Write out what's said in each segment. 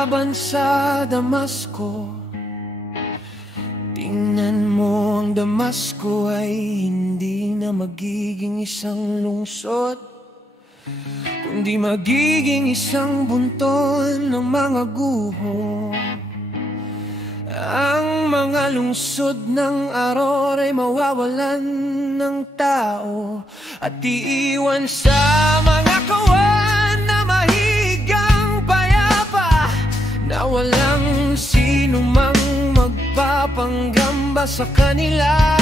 laban sa Damasco. Tingnan mo, ang Damasco ay hindi na magiging isang lungsod, kundi magiging isang bunton ng mga guho. Ang mga lungsod ng Aror ay mawawalan ng tao at iiwan sa mga kawan na mahigang payapa, na walang sino mang magpapanggamba sa kanila.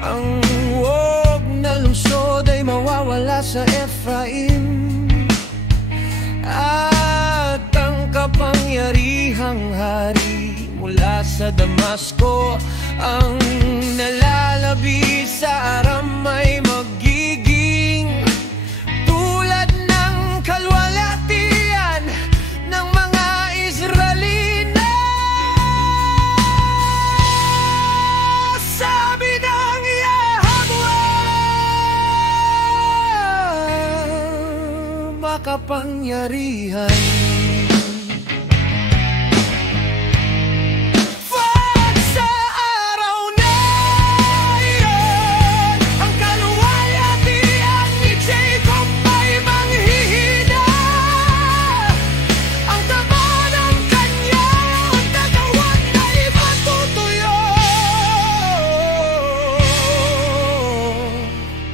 Ang huwag na lungsod ay mawawala sa Ephraim, at ang kapangyarihang hari mula sa Damasco, ang nalalabi sa Aram ay magiging tulad ng kalwalatian ng mga Israelita. Sabi ng Yahweh makapangyarihan.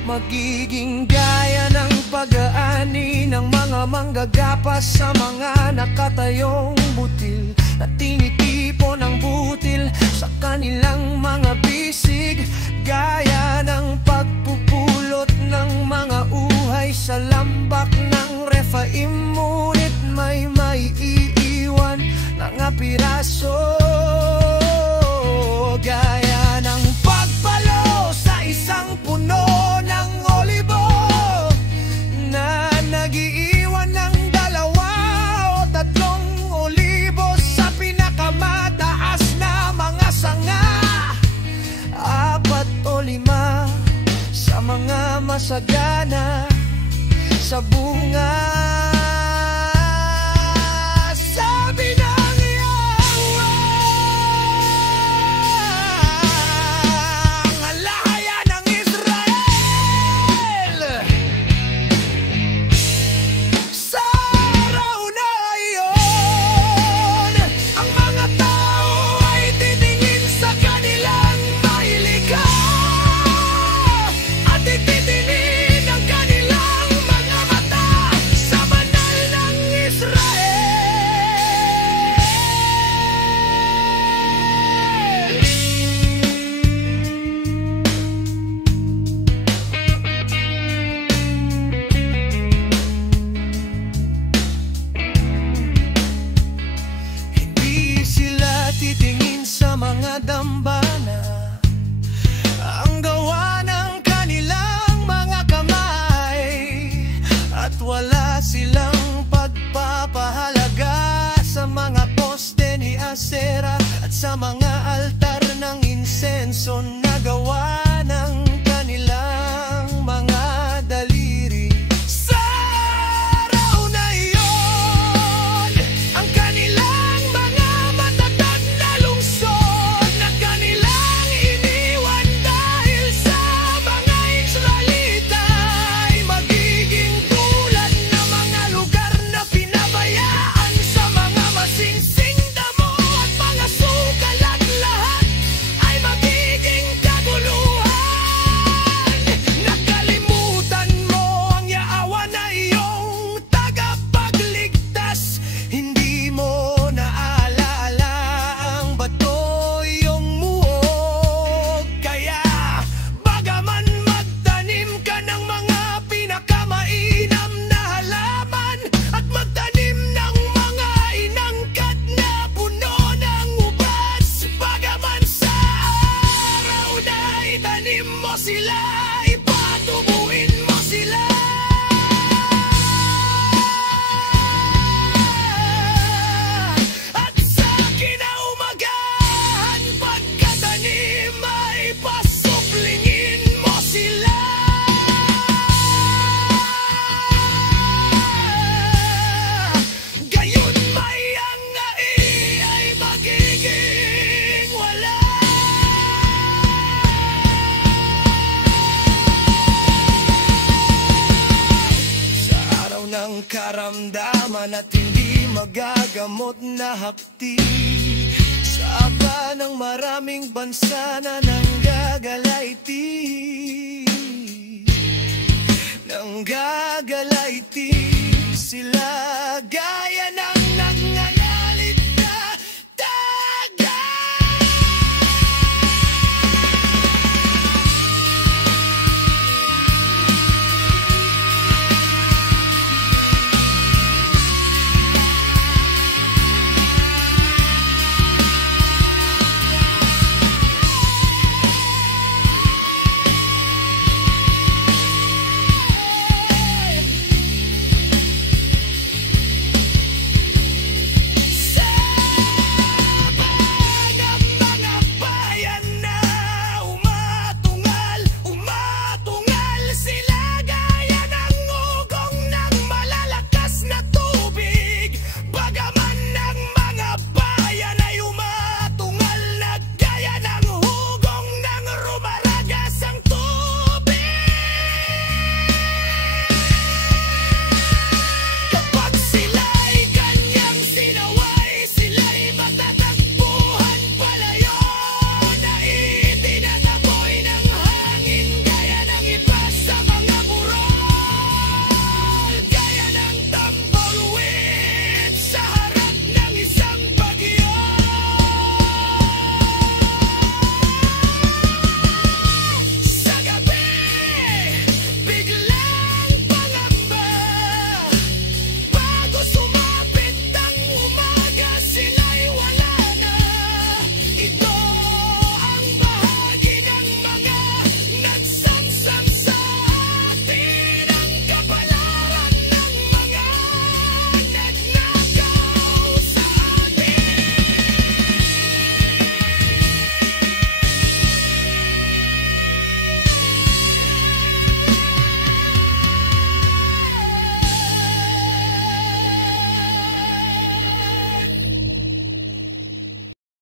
Magiging gaya ng pag-aani ng mga manggagapa sa mga nakatayong butil, na tinitipon ang butil sa kanilang mga bisig, gaya ng pagpupulot ng mga uhay sa lambak ng Rephaim. Ngunit may maiiwan na nga piraso, gaya ng pagpalo sa isang puno ng olibo, na nag-iiwan ng 2 o 3 olibo sa pinakamataas na mga sanga, 4 o 5 sa mga masagana sa bunga. Sabi ng Yahweh, ang alaya ng Israel, sa araw na iyon, ang mga tao ay titingin sa kanilang mahilikha at ititingin ang kanilang mga mata sa banal ng Israel. Hindi sila titingin sa mga dambana, ang gawa ng kanilang mga kamay, at wala silang pagpapahalaga sa mga poste ni Asera at sa mga altar ng insenso na gawa ng kanilang mga daliri. Sa araw na iyon, ang kanilang mga matatag na lungsod na kanilang iniwan dahil sa mga Israelita ay magiging tulad na mga lugar na pinabayaan sa mga masingsing damo at mga sukalat Ang karamdaman at hindi magagamot na hakti sa aba ng maraming bansa na nanggagalaiti, nanggagalaiti sila gaya ng